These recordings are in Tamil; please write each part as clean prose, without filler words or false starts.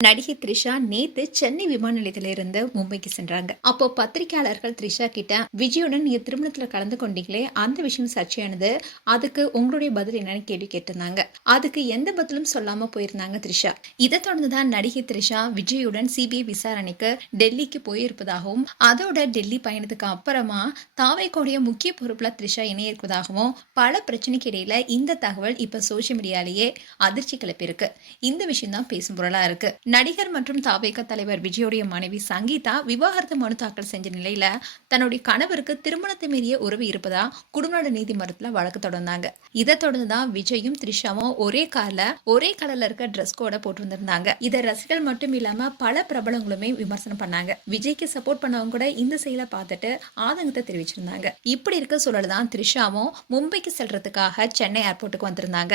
நடிகை த்ரிஷா நேத்து சென்னை விமான நிலையத்திலிருந்து மும்பைக்கு சென்றாங்க. அப்போ பத்திரிகையாளர்கள் த்ரிஷா கிட்ட விஜயுடன் நீங்க திருமணத்துல கலந்து கொண்டீங்களே அந்த விஷயம் சர்ச்சையானது, அதுக்கு உங்களுடைய பதில் என்னன்னு கேள்வி கேட்டிருந்தாங்க. அதுக்கு எந்த பதிலும் சொல்லாம போயிருந்தாங்க த்ரிஷா. இதை தொடர்ந்துதான் நடிகை த்ரிஷா விஜயுடன் சிபிஐ விசாரணைக்கு டெல்லிக்கு போயிருப்பதாகவும், அதோட டெல்லி பயணத்துக்கு அப்புறமா தாவேக்கோடைய முக்கிய பொறுப்புல த்ரிஷா இணைய இருப்பதாகவும், பல பிரச்சனைக்கு இடையில இந்த தகவல் இப்ப சோசியல் மீடியாலேயே அதிர்ச்சி கிளப்பியிருக்கு. இந்த விஷயம் தான் பேசும் பொருளா இருக்கு. நடிகர் மற்றும் தாவேக தலைவர் விஜயோடைய மனைவி சங்கீதா விவாகரத்து மனு தாக்கல் செஞ்ச நிலையில தன்னுடைய கணவருக்கு திருமணத்தை மீறிய உறவு இருப்பதா குடும்ப நீதிமன்றத்துல வழக்கு தொடர்ந்தாங்க. இதை தொடர்ந்துதான் விஜயும் த்ரிஷாவும் ஒரே கார்ல ஒரே கலர்ல இருக்க ட்ரெஸ் கோட போட்டு வந்திருந்தாங்க. இதை ரசிகர்கள் மட்டும் இல்லாம பல பிரபலங்களுமே விமர்சனம் பண்ணாங்க. விஜய்க்கு சப்போர்ட் பண்ணவங்க கூட இந்த செயலை பார்த்துட்டு ஆதங்கத்தை தெரிவிச்சிருந்தாங்க. இப்படி இருக்க சூழல்தான் த்ரிஷாவும் மும்பைக்கு செல்றதுக்காக சென்னை ஏர்போர்ட்டுக்கு வந்திருந்தாங்க.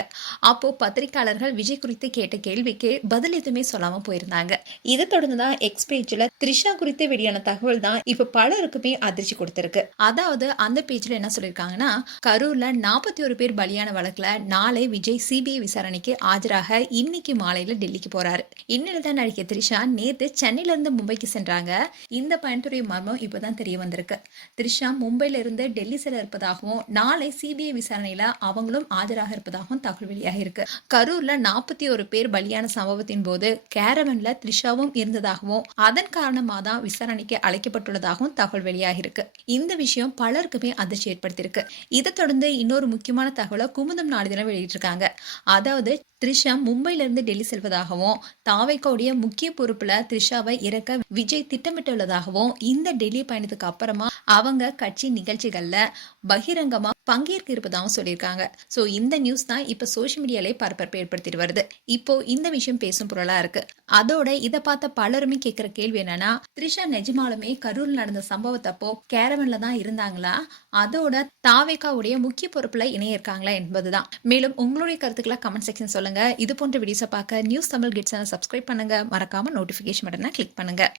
அப்போ பத்திரிகையாளர்கள் விஜய் குறித்து கேட்ட கேள்விக்கு பதில் எதுவுமே சொல்லாம போயிருந்தாங்க. இதை தொடர்ந்துதான் எக்ஸ் பேஜ்ல த்ரிஷா குறித்து வெளியான தகவல் தான் இப்ப பலருக்குமே அதிர்ச்சி கொடுத்திருக்கு. அதாவது அந்த பேஜ்ல என்ன சொல்லிருக்காங்கன்னா, கரூர்ல 41 பேர் பலியான வழக்குல நாளை விஜய் சிபிஐ விசாரணைக்கு ஆஜராக இன்னைக்கு மாலையில டெல்லிக்கு போறாரு. இந்நிலையில் நடிகை த்ரிஷா நேத்து சென்னையில இருந்து மும்பைக்கு சென்றாங்க. இந்த பயணத்துடைய மர்மம் இப்பதான் தெரிய வந்திருக்கு. த்ரிஷா மும்பையில இருந்து டெல்லி செல்ல இருப்பதாகவும், நாளை சிபிஐ விசாரணையில அவங்களும் ஆஜராக இருப்பதாகவும் தகவல் வெளியாக இருக்கு. கரூர்ல 41 பேர் பலியான சம்பவத்தின் போது கேரவன்ல த்ரிஷாவும் இருந்ததாகவும், அதன் காரணமாக தான் விசாரணைக்கு அழைக்கப்பட்டுள்ளதாகவும் தகவல் வெளியாகி இருக்கு. இந்த விஷயம் பலருக்குமே அதிர்ச்சி ஏற்படுத்தியிருக்கு. இதை தொடர்ந்து இன்னொரு முக்கியமான தகவலை குமுதம் நாளிதழம் வெளியிட்டிருக்காங்க. அதாவது த்ரிஷா மும்பையில இருந்து டெல்லி செல்வதாகவும், தாவேக்கோடைய முக்கிய பொறுப்புல த்ரிஷாவை இறக்க விஜய் திட்டமிட்டுள்ளதாகவும், இந்த டெல்லி பயணத்துக்கு அப்புறமா அவங்க கட்சி நிகழ்ச்சிகள்ல பகிரங்கமா பங்கேற்க இருப்பதாகவும் சொல்லியிருக்காங்க. சோ இந்த நியூஸ் தான் இப்ப சோசியல் மீடியாலே பரபரப்பு ஏற்படுத்திட்டு வருது. இப்போ இந்த விஷயம் பேசும் பொருளா இருக்கு. அதோட இதை பார்த்த பலருமே கேட்கிற கேள்வி என்னன்னா, த்ரிஷா நிஜமாலுமே கரூர்ல நடந்த சம்பவத்தப்போ கேரவன்ல தான் இருந்தாங்களா, அதோட தாவேக்காவுடைய முக்கிய பொறுப்புல இணைய இருக்காங்களா என்பதுதான். மேலும் உங்களுடைய கருத்துக்களை கமெண்ட் செக்ஷன் சொல்லுங்க. இது போன்ற வீடியோஸை பார்க்க news Tamil kids channel subscribe பண்ணுங்க. மறக்காம நோட்டிபிகேஷன் பட்டனை கிளிக் பண்ணுங்க.